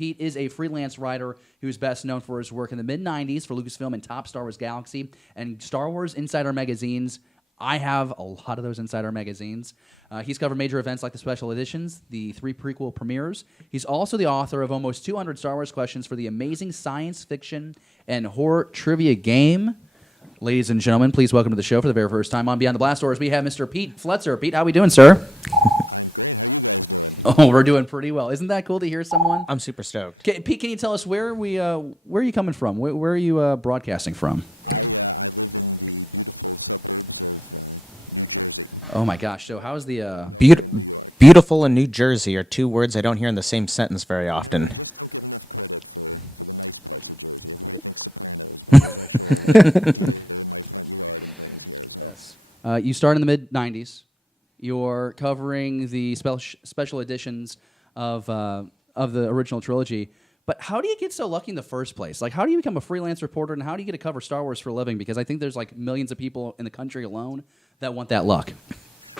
Pete is a freelance writer who's best known for his work in the mid-'90s for Lucasfilm and Top Star Wars Galaxy and Star Wars Insider magazines. I have a lot of those Insider magazines. He's covered major events like the special editions, the 3 prequel premieres. He's also the author of almost 200 Star Wars questions for the amazing science fiction and horror trivia game. Ladies and gentlemen, please welcome to the show for the very first time on Beyond the Blast Doors, we have Mr. Pete Fletzer. Pete, how are we doing, sir? I'm great. How are you guys doing? Oh, we're doing pretty well. Isn't that cool to hear someone? I'm super stoked. Okay, Pete, can you tell us where are you coming from? Where are you broadcasting from? I live in the beautiful suburbs of New Jersey. Oh my gosh! So how's the New York? Beautiful and New Jersey are two words I don't hear in the same sentence very often. We just don't get enough credit for the nice parts of Jersey. Everybody thinks Sopranos, but there's actual like, deer in my front yard and things here. So you started in the mid-'90s. You're covering the special editions of the original trilogy. But how do you get so lucky in the first place? Like, how do you become a freelance reporter, and how do you get to cover Star Wars for a living? Because I think there's like millions of people in the country alone that want that luck.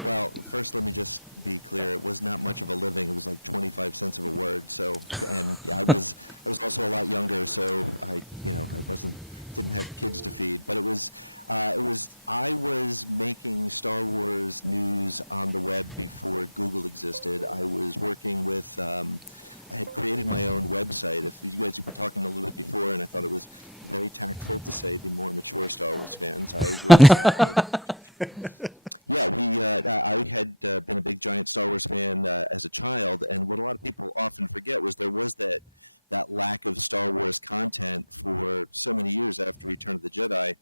Well, first let me just be clear. It was not much of a living. It was like 25 cents of a word. So, and I was also a lot younger, so I didn't have kids to feed. But I was making Star Wars news on the web before Google existed. I was working with. I had created my own website. If you guys were talking a little bit before, and I thought it was very tactful to say the more mature Star Wars fans. I had been a big giant Star Wars fan as a child, and what a lot of people often forget was there was that lack of Star Wars content for so many years after Return of the Jedi,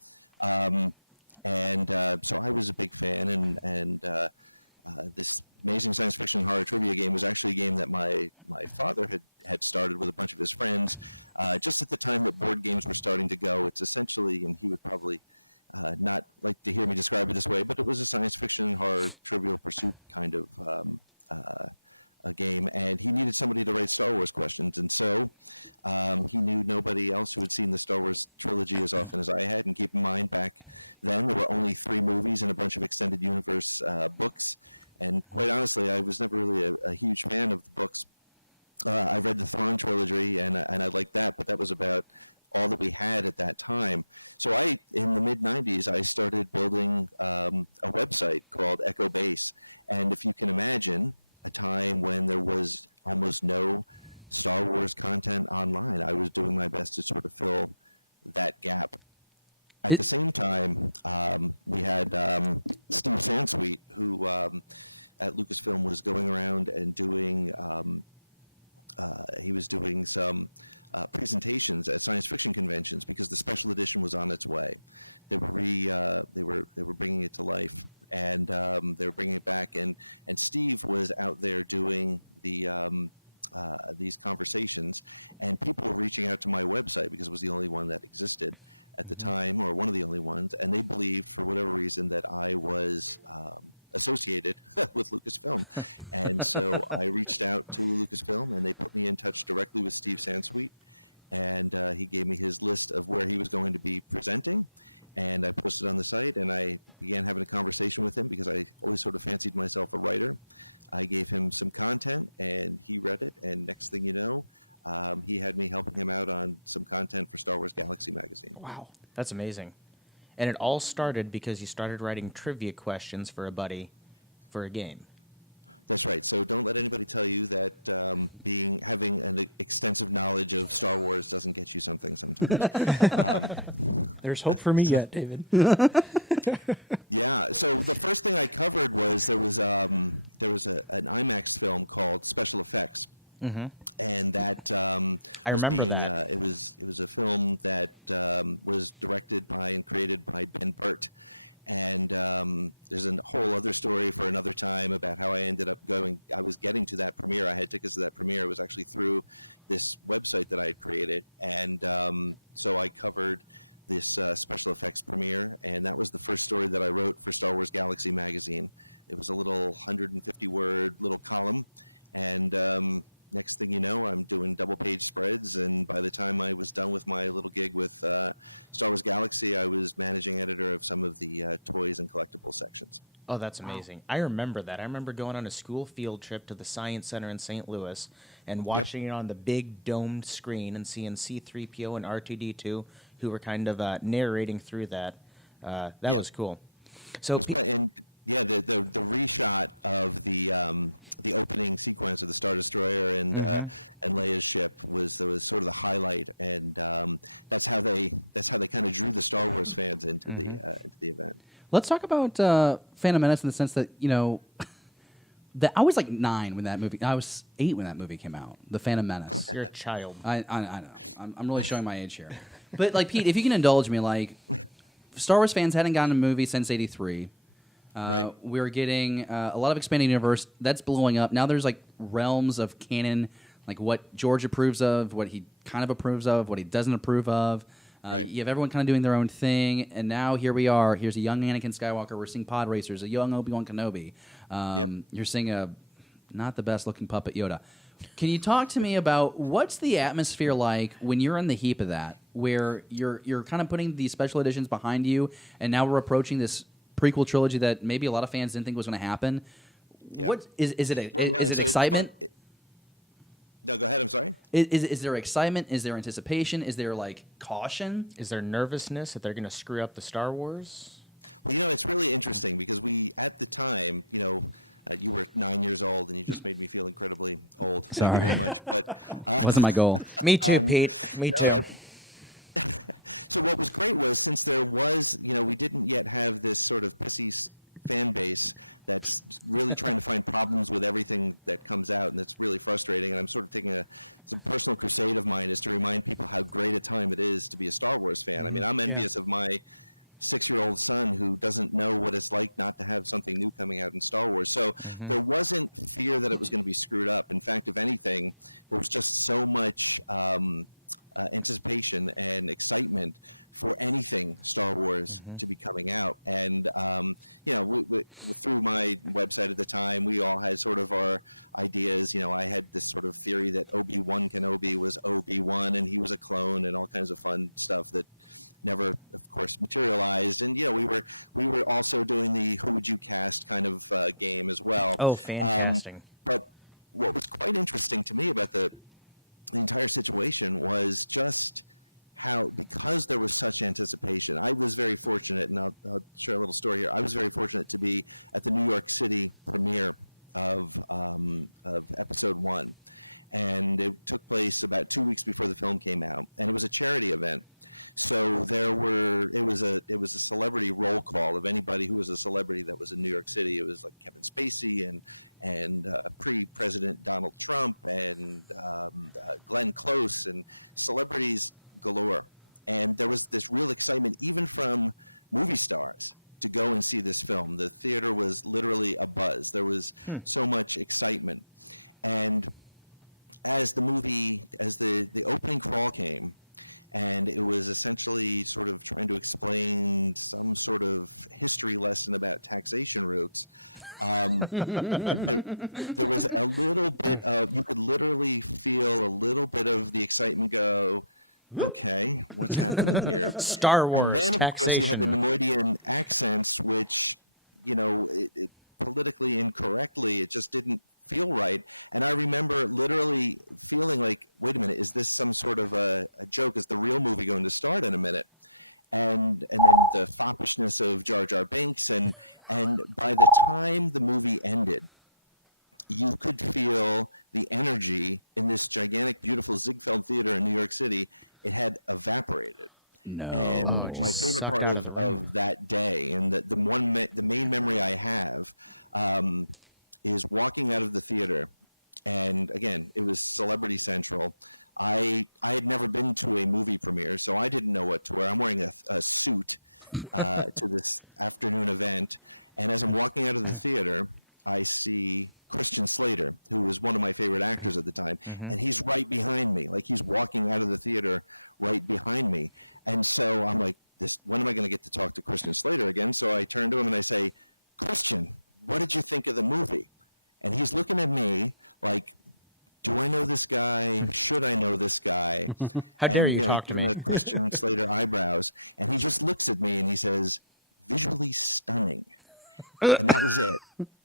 so I was a big fan, and this amazing science fiction horror trivia game was actually a game that my father had started with a bunch of his friends just at the time that board games were starting to go. It's essentially, and he would probably not like to hear me describe it this way, but it was a science fiction horror Trivial Pursuit kind of a game, and he needed somebody to write Star Wars questions, and so he knew nobody else who had seen the Star Wars trilogy as often as I had. And keep in mind, back then there were only 3 movies and a bunch of extended universe books, and quite honestly, I was never really a huge fan of the books. I read the Thrawn trilogy, and I liked that, but that was about all that we had at that time. So in the mid-'90s, I started building a website called Echo Base, and if you can imagine a time when there was almost no Star Wars content online, I was doing my best to sort of fill that gap. At the same time, we had Steve Sansweet, who at Lucasfilm was going around and doing he was doing some presentations at science fiction conventions because the special edition was on its way. They were bringing it to life, and they were bringing it back. And Steve was out there doing these conversations, and people were reaching out to my website because it was the only one that existed at the time, or one of the only ones, and they believed for whatever reason that I was associated with Lucasfilm. And so I reached out to Lucasfilm, and they put me in touch directly with Steve Sansweet, and he gave me his list of where he was going to be presenting, and I posted on the site, and I began having a conversation with him because I always sort of fancied myself a writer. I gave him some content, and he read it, and next thing you know, he had me helping him out on some content for Star Wars Galaxy magazine. Wow, that's amazing. And it all started because you started writing trivia questions for a buddy for a game. That's right. So don't let anybody tell you that having an extensive knowledge of Star Wars doesn't get you something sometimes. There's hope for me yet, David. Yeah. So the first thing I covered was there was an IMAX film called Special Effects. Mm-hmm. And that I remember that. It was a film that was directed by and created by Ben Burtt. And there's a whole other story for another time about how I ended up going. I was getting to that premiere. I had tickets to that premiere. It was actually through this website that I had created. And so I covered this special effects premiere. And that was the first story that I wrote for Star Wars Galaxy magazine. It was a little 150-word little column. And next thing you know, I'm doing double page spreads. And by the time I was done with my little gig with Star Wars Galaxy, I was managing editor of some of the toys and collectible sections. Oh, that's amazing. I remember that. I remember going on a school field trip to the Science Center in St. Louis and watching it on the big domed screen and seeing C-3PO and R2-D2 who were kind of narrating through that. That was cool. So, the reshot of the opening sequence of the Star Destroyer and Leia's ship was sort of the highlight, and that's how they kind of drew the Star Wars fans into the event. Let's talk about Phantom Menace in the sense that, you know, that I was like 9 when that movie. I was 8 when that movie came out. The Phantom Menace. you're a child. I know. I'm really showing my age here. But like Pete, if you can indulge me, like Star Wars fans hadn't gotten a movie since '83. Right. We were getting a lot of expanding universe that's blowing up. Now there's like realms of canon, like what George approves of, what he kind of approves of, what he doesn't approve of. Right. You have everyone kind of doing their own thing, and now here we are. Here's a young Anakin Skywalker. We're seeing pod racers, a young Obi-Wan Kenobi. You're seeing a not the best looking puppet Yoda. Can you talk to me about what's the atmosphere like when you're in the heap of that, where you're kind of putting these special editions behind you, and now we're approaching this prequel trilogy that maybe a lot of fans didn't think was going to happen? Yeah. What is it excitement? No, go ahead. I'm sorry. Is there excitement? Is there anticipation? Is there like caution? Is there nervousness that they're going to screw up the Star Wars? Well, you know, it's really interesting because at the time, you know, you were 9 years old, and you just made me feel incredibly old. Thank you very much. But Wasn't my goal. Me too, Pete. Me too. So what was great was, since there was, you know, we didn't yet have this sort of pissy fan base that's really trying to find problems with everything that comes out, and that's really frustrating. And I'm sort of taking some personal crusade of mine is to remind people how great a time it is to be a Star Wars fan. I mean, I'm envious of my 6-year-old son who doesn't know what it's like not to have something new coming out in Star Wars. So there wasn't fear that it was going to be screwed up. In fact, if anything, there was just so much anticipation and excitement for anything Star Wars to be coming out. And, you know, we, through my website at the time, we all had sort of our ideas. You know, I had this sort of theory that Obi-Wan Kenobi was Obi-Wan and he was a clone, and all kinds of fun stuff that never, of course, materialized. And, you know, we were also doing the who would you cast kind of game as well. Oh, fantastic. But what was quite interesting to me about the entire situation was just how, because there was such anticipation, I was very fortunate, and I'll share a little story here. I was very fortunate to be at the New York City premiere of Episode 1, and it took place about 2 weeks before the film came out, and it was a charity event. So it was a celebrity roll call of anybody who was a celebrity that was in New York City. It was like Kevin Spacey and pre-President Donald Trump and Glenn Close and celebrities galore. And there was this real excitement even from movie stars to go and see this film. The theater was literally abuzz. There was so much excitement. And as the opening crawl came, and it was essentially sort of trying to explain some sort of history lesson about taxation routes. There was a little bit of, you could literally feel a little bit of the excitement go, okay, what's happening here? Star Wars and then, of taxation. course, you had the Nemoidian accents, which, you know, it politically incorrectly, it just didn't feel right. And I remember literally feeling like, wait a minute, is this some sort of a joke? Is the real movie going to start in a minute? And then the foppishness of Jar Jar Binks, and by the time the movie ended, you could feel the energy in this gigantic, beautiful Ziegfeld Theater in New York City. It had evaporated. No. And my favorite part of that day, and the main memory I have, is walking out of the theater, and again, it was Celebrity Central. I had never been to a movie premiere, so I didn't know what to wear. I'm wearing a suit to this afternoon event, and as I'm walking out of the theater, I see Christian Slater, who was one of my favorite actors at the time, and he's right behind me. Like, he's walking out of the theater right behind me. And so I'm like, when am I going to get to talk to Christian Slater again? So I turn to him and I say, Christian, what did you think of the movie? And he's looking at me like, do I know this guy? Should I know this guy? How dare And, you talk to give him me? a Christian Slater eyebrows, and he just looks at me and he says, "Visually stunning," and that was it.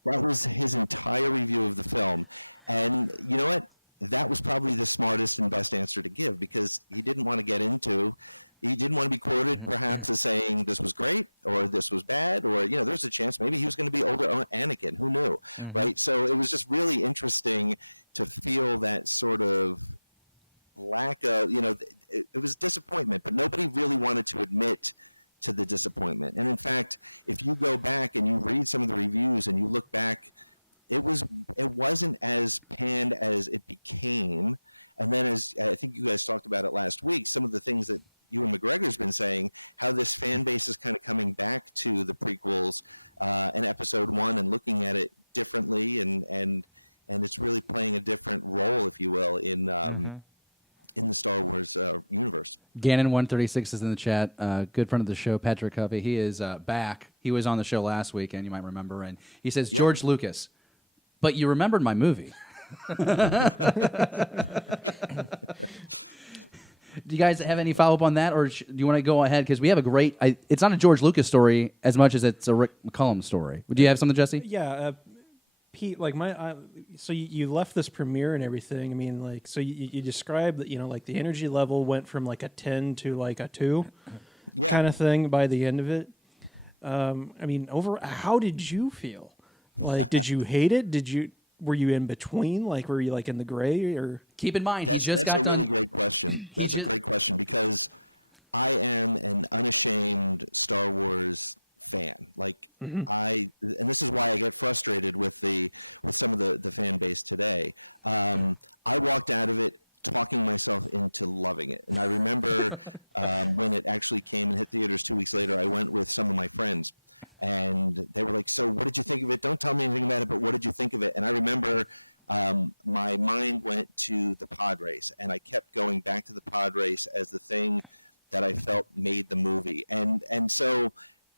That was his entire review of the film, and you know what? That was probably the smartest and best answer to give, because he didn't want to get into. He didn't want to be quoted perhaps as saying this was great or this was bad, or there's a chance maybe he was going to be older Anakin. Who knew, right? So it was just really interesting to feel that sort of lack of, it was disappointment, but nobody really wanted to admit to the disappointment. And in fact, if you go back and you read some of the reviews and you look back, it wasn't as panned as it became. And then, as I think you guys talked about it last week, some of the things that Ewan McGregor's been saying, how this fan base is kind of coming back to the prequels and Episode 1 and looking at it differently, and it's really playing a different role, if you will, in the Star Wars universe. Gannon136 is in the chat. Good friend of the show, Patrick Covey. He is back. He was on the show last weekend, you might remember, and he says, George Lucas, but you remembered my movie. Do you guys have any follow-up on that, or do you want to go ahead? Because we have a great... it's not a George Lucas story as much as it's a Rick McCallum story. Do you have something, Jesse? Yeah, Pete, like so you left this premiere and everything. I mean, like, so you described that, like the energy level went from like a 10 to like a 2 kind of thing by the end of it. I mean, how did you feel? Like, did you hate it? Were you in between? Like, were you like in the gray, or? Keep in mind, that's a really great question. That's a great question, because I am an unashamed Star Wars fan. Like, and this is why I get frustrated with some of the fan base today. I walked out of it talking myself into loving it. And I remember when it actually came and hit theaters 2 weeks later, I went with some of my friends. And they were like, so what did you think of it? Don't tell me anything about it, but what did you think of it? And I remember my mind went to the pod race, and I kept going back to the pod race as the thing that I felt made the movie. And so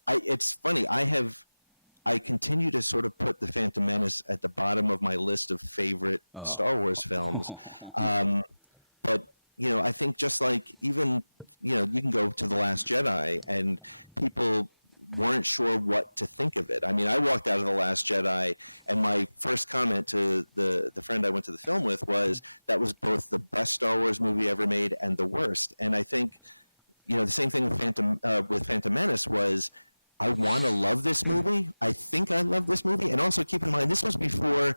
it's funny, I continue to sort of put The Phantom Menace at the bottom of my list of favorite Star Wars films. But, I think just like even, you can go to The Last Jedi, and people weren't sure what to think of it. I mean, I walked out of The Last Jedi, and my first comment to the friend I went to the film with was that was both the best Star Wars movie ever made and the worst. And I think, the same thing with Phantom Menace was, I want to love this movie. I think I love this movie. And also keep in mind, this was before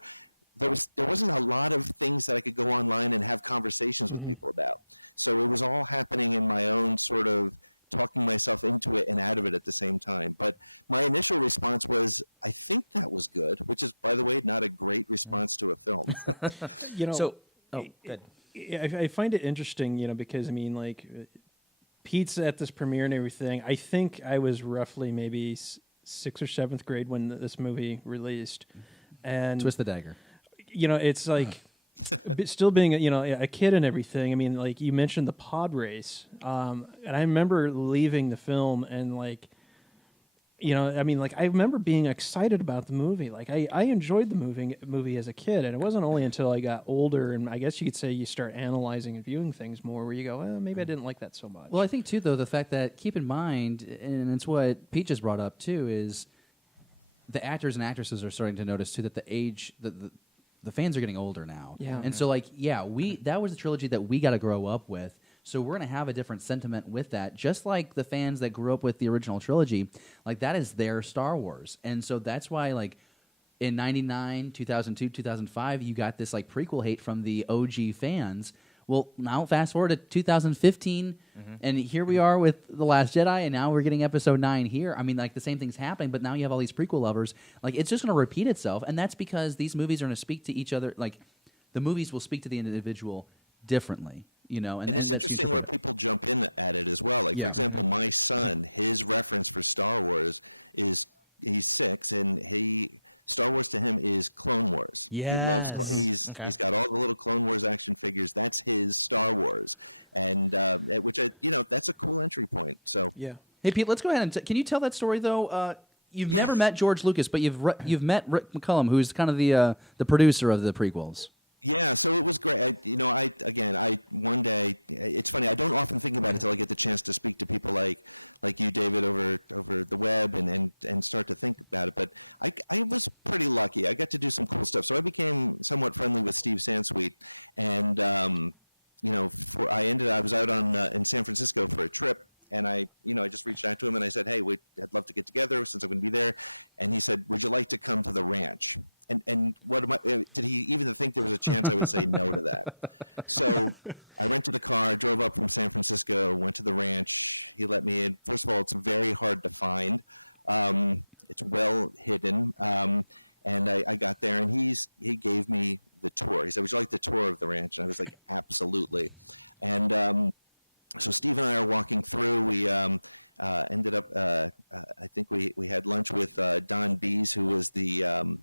there wasn't a lot of things that I could go online and have conversations with people about. So it was all happening in my own sort of talking myself into it and out of it at the same time. But my initial response was, I think that was good, which is, by the way, not a great response to a film. Good. I find it interesting, because I mean, like, Pete's at this premiere and everything. I think I was roughly maybe 6th or 7th grade when this movie released, and Twist the dagger. It's like still being a kid and everything. I mean, like, you mentioned the pod race, and I remember leaving the film and like, I mean, like, I remember being excited about the movie. Like, I enjoyed the movie as a kid, and it wasn't only until I got older, and I guess you could say you start analyzing and viewing things more, where you go, well, maybe I didn't like that so much. Well, I think too, though, the fact that, keep in mind, and it's what Pete just brought up too, is the actors and actresses are starting to notice too that the fans are getting older now. Yeah. And so, like, that was a trilogy that we got to grow up with. So we're going to have a different sentiment with that. Just like the fans that grew up with the original trilogy, like, that is their Star Wars. And so that's why, like, in 99, 2002, 2005, you got this, like, prequel hate from the OG fans. Well, now fast forward to 2015, and here we are with The Last Jedi, and now we're getting Episode 9 here. I mean, like, the same thing's happening, but now you have all these prequel lovers. Like, it's just going to repeat itself, and that's because these movies are going to speak to each other. Like, the movies will speak to the individual differently, And it's interesting where people jump in at it as well. Like, for example, my son, his reference for Star Wars is, he's 6, and Star Wars to him is Clone Wars. Yes. He loves. He's got all the little Clone Wars action figures. That's his Star Wars, and which that's a cool entry point. So yeah. Hey, Pete, let's go ahead and can you tell that story though? You've never met George Lucas, but you've met Rick McCallum, who's kind of the producer of the prequels. Yeah, so it was great. One day, it's funny. I don't often think about it until I get the chance to speak to people like you, David, over the web, and start to think about it. But I was pretty lucky. I got to do some cool stuff. So I became somewhat friendly with Steve Sansweet, and I was out in San Francisco for a trip, and I just reached out to him and I said, hey, I'd love to get together since I'm going to be there. And he said, would you like to come to the ranch? And did he even think there was a chance I would say no to that? So I rented a car, drove up from San Francisco, went to the ranch. He let me in. First of all, it's very hard to find. It's well hidden. And I got there, and he gave me the tour. He said, would you like the tour of the ranch? And I was like, absolutely. And so Steve and I are walking through. We ended up, I think we had lunch with Don Bees, who was the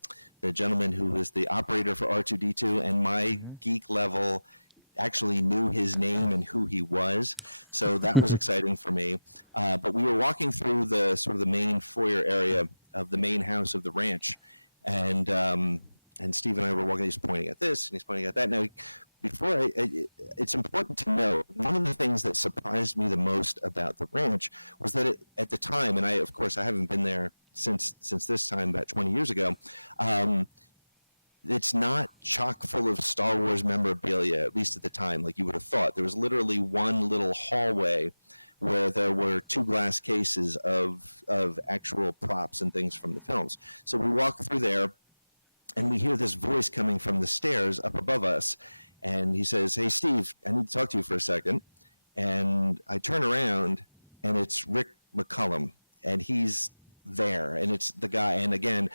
gentleman who was the operator for R2D2, and my geek level actually knew his name and who he was. So that was exciting for me. But we were walking through the sort of the main foyer area of the main house of the ranch. And Steve and I were walking, he's pointing at this and he's pointing at that. Now, it's important to know, one of the things that surprised me the most about the ranch was that at the time, and I haven't been there since this time, about 20 years ago, it's not chock full of Star Wars memorabilia, at least at the time, like you would have thought. There was literally one little hallway where there were 2 glass cases of actual props and things from the films. So we walk through there, and we hear this voice coming from the stairs up above us. And he says, hey, Steve, I need to talk to you for a second. And I turn around, and it's Rick McCullum, and he's there, and it's the guy. And again,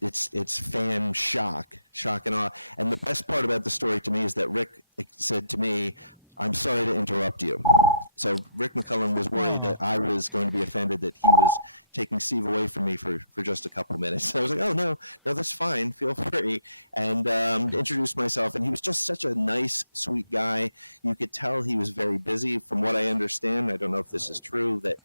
it's fan shock and awe. And the best part about the story to me is that Rick said to me, I'm sorry to interrupt you. So Rick McCullum was worried that I was going to be offended that he was taking Steve away from me for just a couple minutes. So I was like, oh, no, that's fine. Feel free. And introduced myself. And he was just such a nice, sweet guy. You could tell he was very busy. From what I understand, I don't know if this is true, that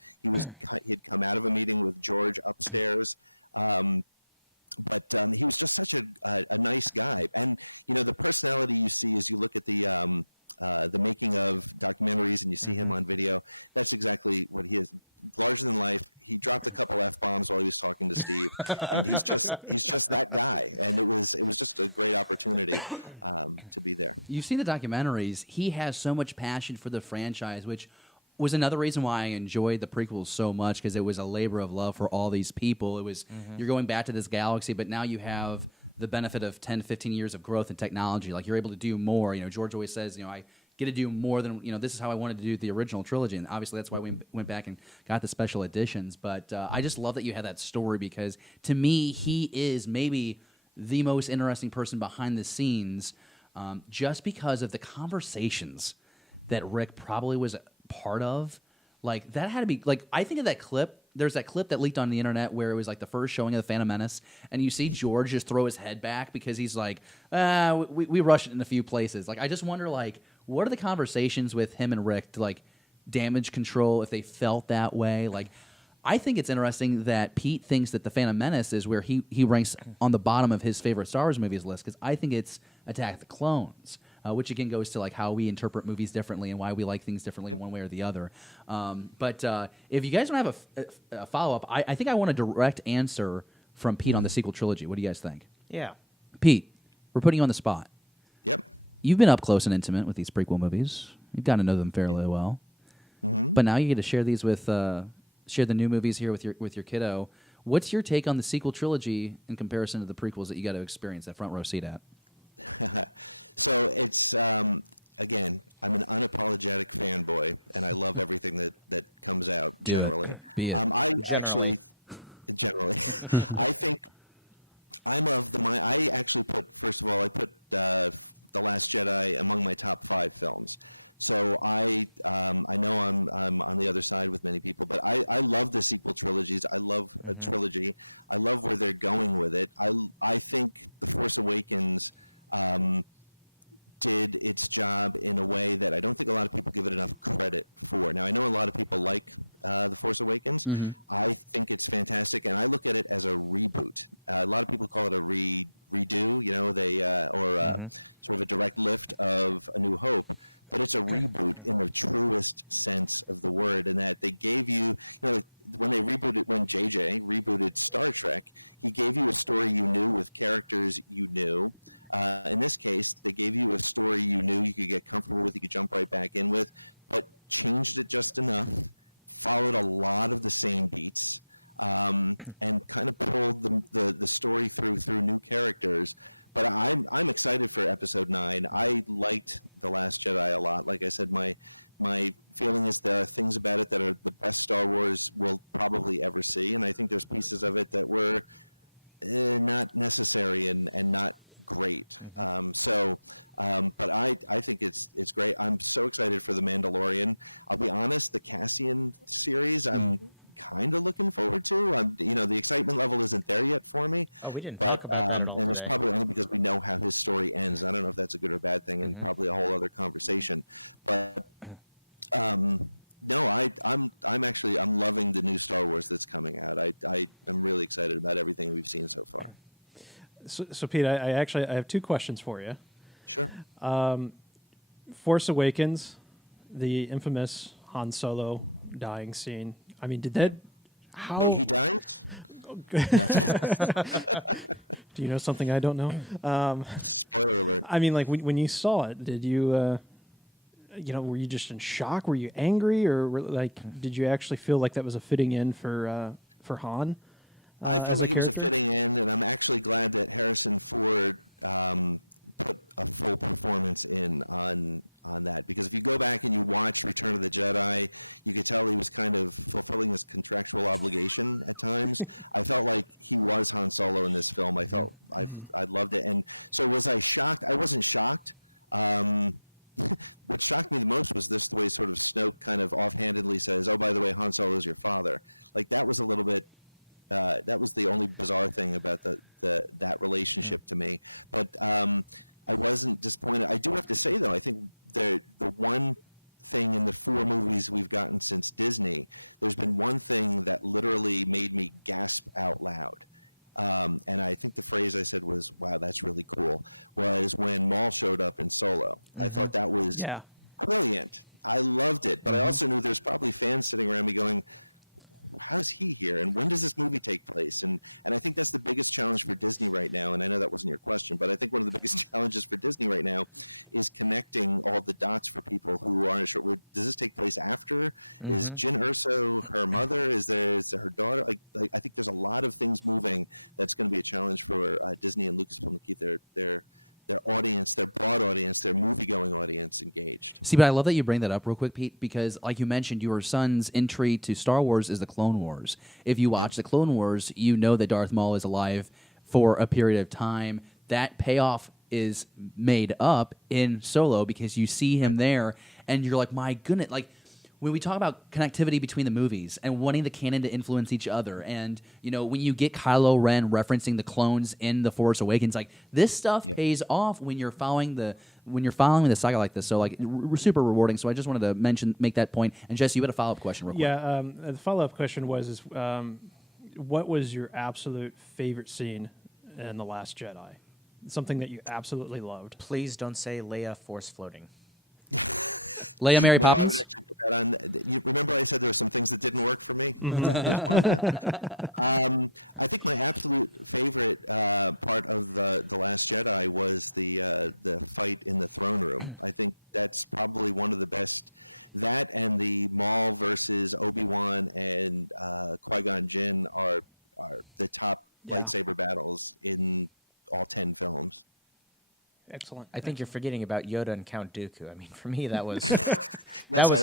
he'd come out of a meeting with George upstairs. But he was just such a nice guy. And, the personality you see as you look at the making of documentaries and you see him on video, that's exactly what he is. Larger than life. He dropped a couple F-bombs while he was talking to Steve, and he's just that guy. And it was just a great opportunity to be there. You've seen the documentaries. He has so much passion for the franchise, which was another reason why I enjoyed the prequels so much, because it was a labor of love for all these people. It was you're going back to this galaxy, but now you have the benefit of 10, 15 years of growth and technology. Like, you're able to do more. George always says, I get to do more than, this is how I wanted to do the original trilogy. And obviously that's why we went back and got the special editions. But I just love that you had that story, because to me, he is maybe the most interesting person behind the scenes, just because of the conversations that Rick probably was part of. Like, that had to be, like, I think of that clip. There's that clip that leaked on the internet where it was like the first showing of the Phantom Menace, and you see George just throw his head back because he's like, we rushed it in a few places. Like, I just wonder, like, what are the conversations with him and Rick to, like, damage control, if they felt that way? Like, I think it's interesting that Pete thinks that the Phantom Menace is where he ranks on the bottom of his favorite Star Wars movies list, because I think it's Attack of the Clones. Which again goes to like how we interpret movies differently and why we like things differently one way or the other. But if you guys don't have a follow-up, I think I want a direct answer from Pete on the sequel trilogy. What do you guys think? Yeah. Pete, we're putting you on the spot. Yep. You've been up close and intimate with these prequel movies. You've gotten to know them fairly well. Mm-hmm. But now you get to share these with share the new movies here with your kiddo. What's your take on the sequel trilogy in comparison to the prequels that you got to experience that front row seat at? So it's again, I'm an unapologetic fanboy, and I love everything that comes out generally. Generally, I think I'm of the mind. I actually put, first of all, The Last Jedi among my top 5 films. So I know I'm on the other side with many people, but I love the sequel trilogies. I love a trilogy. I love where they're going with it. I think The Force Awakens did its job in a way that I don't think a lot of people give it enough credit for. Now, I know a lot of people like The Force Awakens. Mm-hmm. I think it's fantastic, and I look at it as a reboot. A lot of people call it a redo, sort of a direct lift of A New Hope, but it's a reboot in the truest sense of the word, in that they gave you, when JJ rebooted Star Trek, he gave you a story you knew with characters you knew. In this case, they gave you a story you knew you could get comfortable with, you could jump right back in with, but changed it just enough, followed a lot of the same beats, and kind of pulled the story through new characters. But I'm excited for Episode 9. I liked The Last Jedi a lot. Like I said, my feeling is there are things about it that are the best Star Wars we'll probably ever see, and I think there's pieces of it that were not necessary and not great. But I think it's great. I'm so excited for The Mandalorian. I'll be honest, the Cassian series, I'm kind of looking forward to. The excitement level isn't there yet for me. Oh, we didn't talk about that at all and it's today. probably only because we know how his story ends. I don't know if that's a good or bad thing, and probably a whole other conversation. But no, I'm loving the new Star Wars that's coming out. I am really excited about everything we've seen so far. So Pete, I have two questions for you. Sure. Force Awakens, the infamous Han Solo dying scene. I mean, did that? How? Wait, he dies? Do you know something I don't know? Spoiler alert. I mean, like when you saw it, did you, were you just in shock? Were you angry, or did you actually feel like that was a fitting end for Han? I felt like it was a character? fitting end, and I'm actually glad that Harrison Ford put a full performance in on that, because if you go back and you watch Return of the Jedi, you could tell he was kind of fulfilling this contractual obligation at times. I felt like he was Han Solo in this film. I felt I loved it. And so was I shocked? I wasn't shocked. What shocked me the most was the way sort of Snoke kind of offhandedly says, "Oh, by the way, Han Solo is your father." Like, that was a little bit that was the only bizarre thing about that relationship to me. But I wasn't disappointed. I do have to say, though, I think the one thing in the 4 movies we've gotten since Disney, there's been one thing that literally made me gasp out loud. And I think the phrase I said was, "Wow, that's really cool," was when Maul showed up in Solo. I thought that was brilliant. I loved it. But I also knew there's probably fans sitting around me going, "How's he here? And when does this movie take place?" And I think that's the biggest challenge for Disney right now. And I know that wasn't your question, but I think one of the biggest challenges for Disney right now is connecting all the dots for people who aren't sure. Does this take place after? Is Jyn Erso her mother? Is her daughter? Like I think there's a lot of things moving. That's going to be a challenge for Disney and Lucasfilm to keep their audience, their broad audience, their movie-going audience engaged. See, but I love that you bring that up real quick, Pete, because like you mentioned, your son's entry to Star Wars is the Clone Wars. If you watch the Clone Wars, you know that Darth Maul is alive for a period of time. That payoff is made up in Solo because you see him there, and you're like, my goodness, like, when we talk about connectivity between the movies and wanting the canon to influence each other, and when you get Kylo Ren referencing the clones in The Force Awakens, like, this stuff pays off when you're following the saga like this. So like, super rewarding. So I just wanted to make that point. And Jesse, you had a follow up question, real quick. Yeah, the follow up question was what was your absolute favorite scene in The Last Jedi? Something that you absolutely loved. Please don't say Leia force floating. Leia Mary Well, Poppins? I would actually put that on. You remember I said there were some things that didn't work for me? I think my absolute favorite part of the Last Jedi was the fight in the throne room. I think that's probably one of the best. That and the Maul versus Obi-Wan and Qui-Gon Jinn are the top lightsaber battles in all 10 films. Excellent. I think you're forgetting about Yoda and Count Dooku. I mean, for me, that was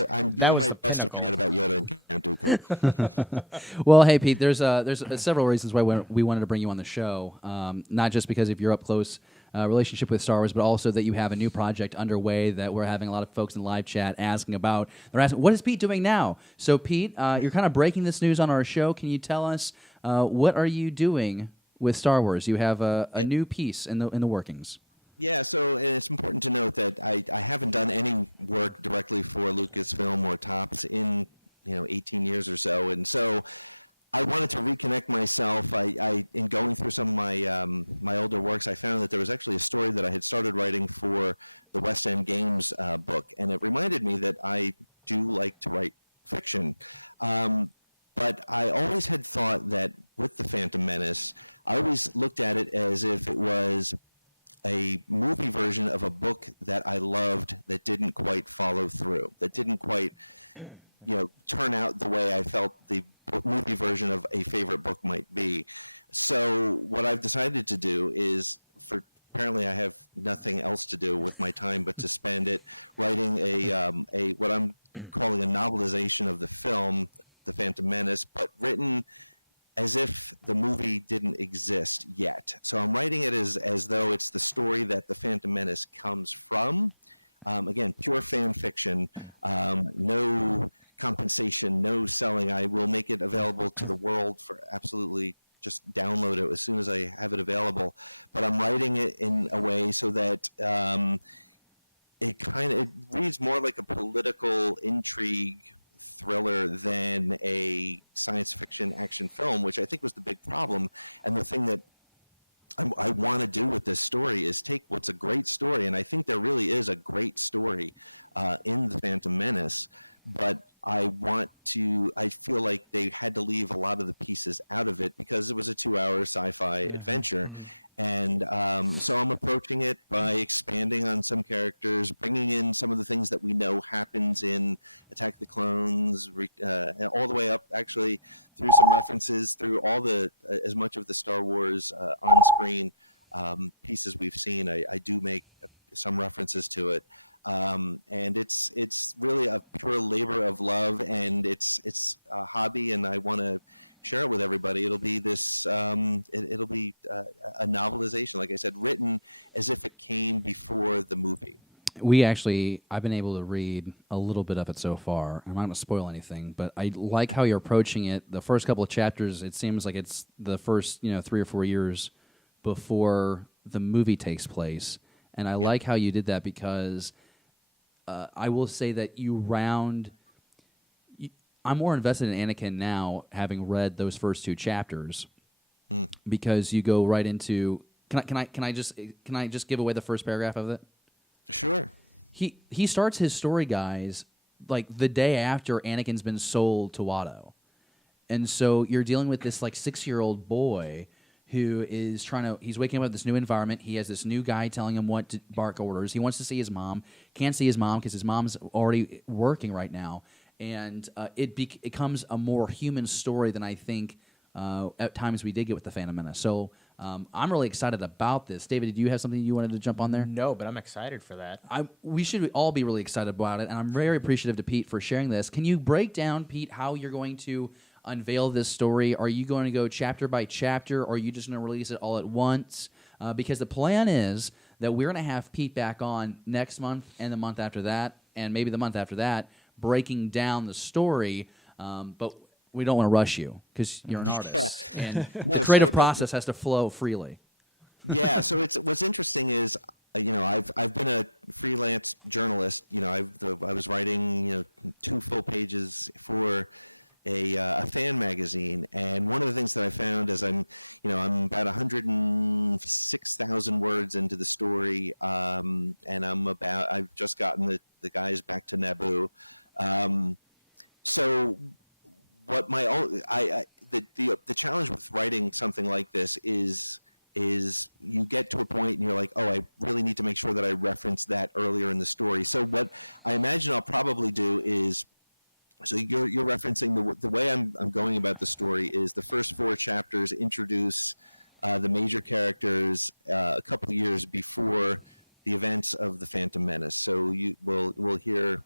I'm doing my best to forget about Yoda and Count Dooku. Well, hey, Pete, there's several reasons why we wanted to bring you on the show. Not just because of your up-close relationship with Star Wars, but also that you have a new project underway that we're having a lot of folks in live chat asking about. They're asking, what is Pete doing now? So, Pete, you're kind of breaking this news on our show. Can you tell us what are you doing with Star Wars? You have a new piece in the workings. Yeah, so it's important to note that I haven't done any work directly for Lucasfilm or Topps in 18 years or so, and so I wanted to reconnect myself. In going through some of my older works, I found that there was actually a story that I had started writing for the West End Games book, and it reminded me that I do like to write fiction. But I always had thought that with the Phantom Menace, I always looked at it as if it was a movie version of a book that I loved that didn't quite follow through, that didn't quite, turn out the way I felt the movie version of a favorite book might be. So what I've decided to do is, apparently I have nothing else to do with my time but to spend it writing a what I'm calling a novelization of the film, The Phantom Menace, but written as if the movie didn't exist yet. So I'm writing it as though it's the story that the Phantom Menace comes from. Again, pure fan fiction, no compensation, no selling. I will make it available to the world for absolutely just download it as soon as I have it available. But I'm writing it in a way so that it reads more like a political intrigue thriller than a science fiction action film, which I think was the big problem. And the thing that I want to do with this story is take what's a great story, and I think there really is a great story in The Phantom Menace, but I feel like they had to leave a lot of the pieces out of it because it was a 2-hour sci-fi adventure. Mm-hmm. And so I'm approaching it by expanding on some characters, bringing in some of the things that we know happens in Attack of the Clones, all the way up actually through some references through all as much of the Star Wars on-screen pieces we've seen. I do make some references to it. And it's really a pure labor of love, and it's a hobby, and I want to share it with everybody. It'll be this it'll be a novelization, like I said, written as if it came before the movie. I've been able to read a little bit of it so far. I'm not going to spoil anything, but I like how you're approaching it. The first couple of chapters, it seems like it's the first 3 or 4 years before the movie takes place, and I like how you did that because I will say that I'm more invested in Anakin now, having read those first 2 chapters, because you go right into. Can I just give away the first paragraph of it? Sure. He starts his story, guys, like the day after Anakin's been sold to Watto, and so you're dealing with this like 6-year-old boy who is he's waking up in this new environment. He has this new guy telling him what to bark orders. He wants to see his mom. Can't see his mom because his mom's already working right now. And it becomes a more human story than I think at times we did get with the Phantom Menace. So I'm really excited about this. David, did you have something you wanted to jump on there? No, but I'm excited for that. We should all be really excited about it, and I'm very appreciative to Pete for sharing this. Can you break down, Pete, how you're going to unveil this story? Are you going to go chapter by chapter, or are you just going to release it all at once? Because the plan is that we're going to have Pete back on next month and the month after that, and maybe the month after that, breaking down the story, but we don't want to rush you because you're an artist, and the creative process has to flow freely. Yeah. So what's interesting is, I've been a freelance journalist. I was writing 2 full pages for a fan magazine, and one of the things that I found is I'm about 106,000 words into the story, and I've just gotten the guys back to Naboo. So what the challenge with writing something like this is you get to a point and you're like, oh, I really need to make sure that I reference that earlier in the story. So what I imagine I'll probably do is, so you're referencing the way I'm going about the story is the first 4 chapters introduce the major characters a couple of years before the events of the Phantom Menace. So we'll read a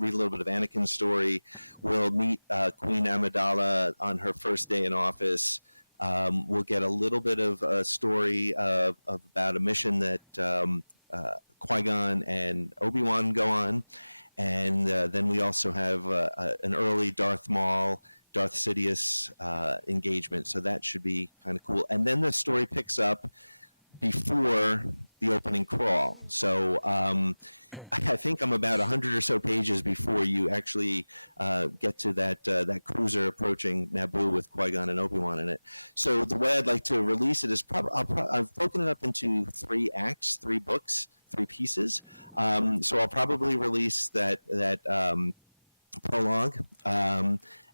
little bit of Anakin's story. We'll meet Queen Amidala on her first day in office. We'll get a little bit of a story about a mission that Qui-Gon and Obi-Wan go on. And then we also have an early Darth Maul, Darth Sidious engagement. So that should be kind of cool. And then the story picks up before the opening crawl. So I think I'm about 100 or so pages before you actually get to that cruiser approaching Naboo with Qui-Gon and Obi-Wan in it. So the way I'd like to release it is I've broken it up into 3 acts, 3 books, 3 pieces. So I'll probably release that prologue.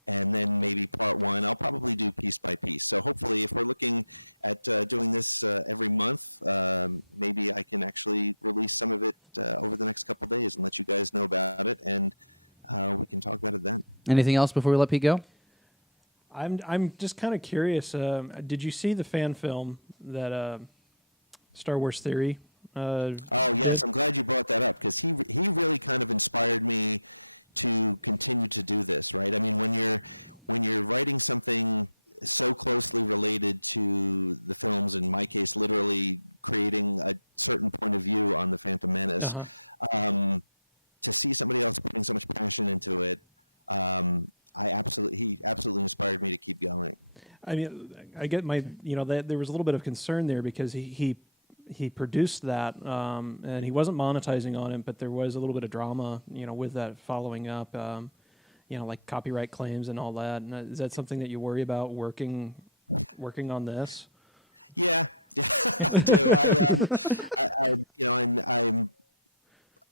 And then maybe part 1, I'll probably do piece by piece. So hopefully, if we're looking at doing this every month, maybe I can actually release some of it over the next couple of days and let you guys know about it, and we can talk about it then. Anything else before we let Pete go? I'm just kind of curious. Did you see the fan film that Star Wars Theory? Oh yes, I'm glad you brought that up, because he really kind of inspired me to continue to do this, right? I mean, when you're writing something so closely related to the films, in my case, literally creating a certain point of view on the Phantom Menace, to see somebody else putting so much passion into it, he absolutely inspired me to keep going. I mean, I get that there was a little bit of concern there because he produced that, and he wasn't monetizing on it, but there was a little bit of drama, with that following up, like copyright claims and all that. And is that something that you worry about working on this? Yeah, I do.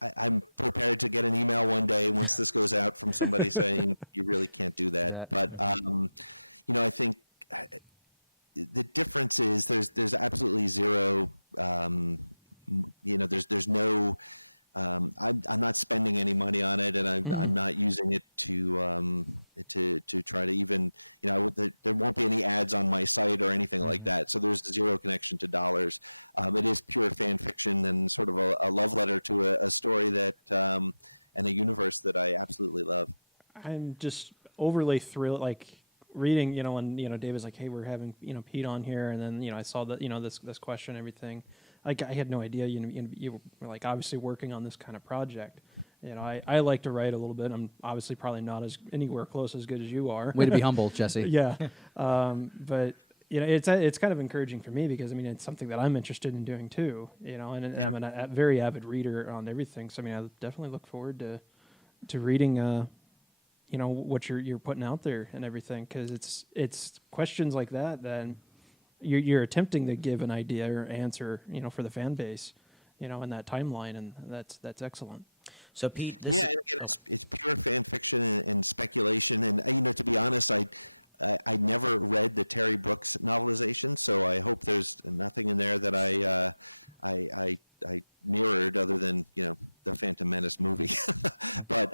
I'm prepared to get an email one day once this goes out from somebody saying you really can't do that. But I think the difference is there's absolutely zero. There's no. I'm not spending any money on it, and I'm not using it to try to even. There won't be any ads on my site or anything like that. So there's zero connection to dollars. It is pure fan fiction and sort of a love letter to a story that and a universe that I absolutely love. I'm just overly thrilled, like reading, when Dave was like, "Hey, we're having Pete on here," and then I saw that this question and everything. Like, I had no idea you were like obviously working on this kind of project. I like to write a little bit. I'm obviously probably not anywhere close as good as you are. Way to be humble, Jesse. Yeah, but it's kind of encouraging for me because it's something that I'm interested in doing too. And I'm a very avid reader on everything. So I definitely look forward to reading. What you're putting out there and everything, because it's questions like that you're attempting to give an idea or answer, for the fan base, in that timeline, and that's excellent. So Pete, again, it's pure fan fiction and speculation, and to be honest, I never read the Terry Brooks novelization, so I hope there's nothing in there that I mirrored other than the Phantom Menace movie. But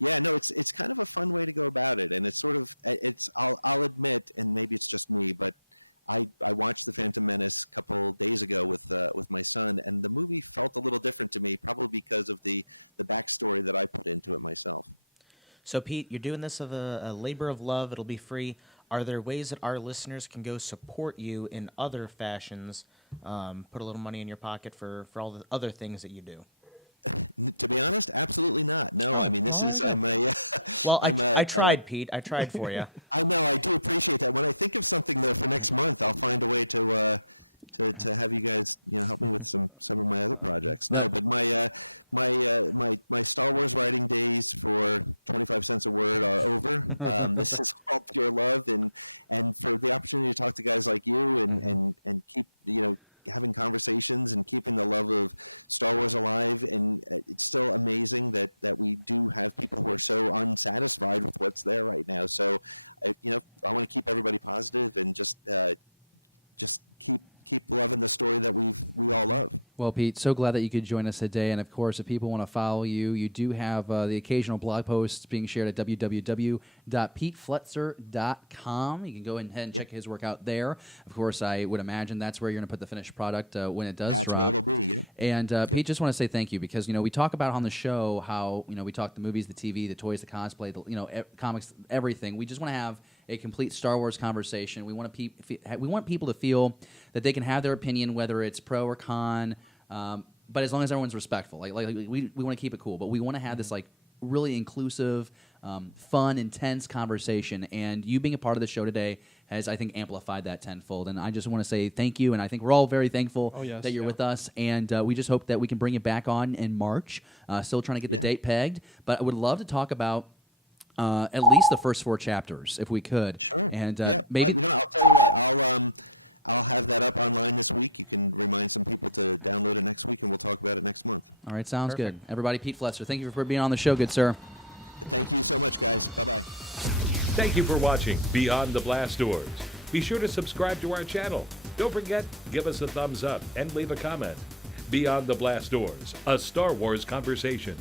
it's kind of a fun way to go about it, and it's sort of I'll admit, and maybe it's just me, but I watched the Phantom Menace a couple days ago with my son, and the movie felt a little different to me, probably because of the backstory that I put into it myself. So Pete, you're doing this of a labor of love. It'll be free. Are there ways that our listeners can go support you in other fashions? Put a little money in your pocket for all the other things that you do. To be honest, absolutely not. No, I mean, I tried, Pete. I tried for you. I know. I do appreciate that. When I think of something though for next month, I'll find a way to have you guys help me with some of my other projects. No, but my Star Wars writing days for 25 cents a word are over. This is all pure love, and for the opportunity to talk to guys like you and keep having conversations and keeping the love of Star Wars alive. And it's still amazing that we do have people who are so unsatisfied with what's there right now. So I want to keep everybody positive and just keep loving the story that we all love. Well, Pete, so glad that you could join us today. And, of course, if people want to follow you, you do have the occasional blog posts being shared at www.petefletzer.com. You can go ahead and check his work out there. Of course, I would imagine that's where you're going to put the finished product when it does drop. That's where it'll be, yeah. And, Pete, just want to say thank you because, we talk about on the show how, we talk the movies, the TV, the toys, the cosplay, the, comics, everything. We just want to have a complete Star Wars conversation. We want people to feel that they can have their opinion, whether it's pro or con, but as long as everyone's respectful. Like we want to keep it cool, but we want to have this like really inclusive, fun, intense conversation. And you being a part of the show today has, I think, amplified that tenfold. And I just want to say thank you. And I think we're all very thankful that you're with us. And we just hope that we can bring you back on in March. Still trying to get the date pegged. But I would love to talk about at least the first 4 chapters, if we could. Sure. And maybe I'll tell you what. I'll have that up online this week. You can remind some people to download it next week, and we'll talk about it next month. All right, sounds good. Everybody, Pete Fletzer, thank you for being on the show, good sir. Thank you so much, guys. Bye-bye. Thank you for watching Beyond the Blast Doors. Be sure to subscribe to our channel. Don't forget, give us a thumbs up and leave a comment. Beyond the Blast Doors, a Star Wars conversation.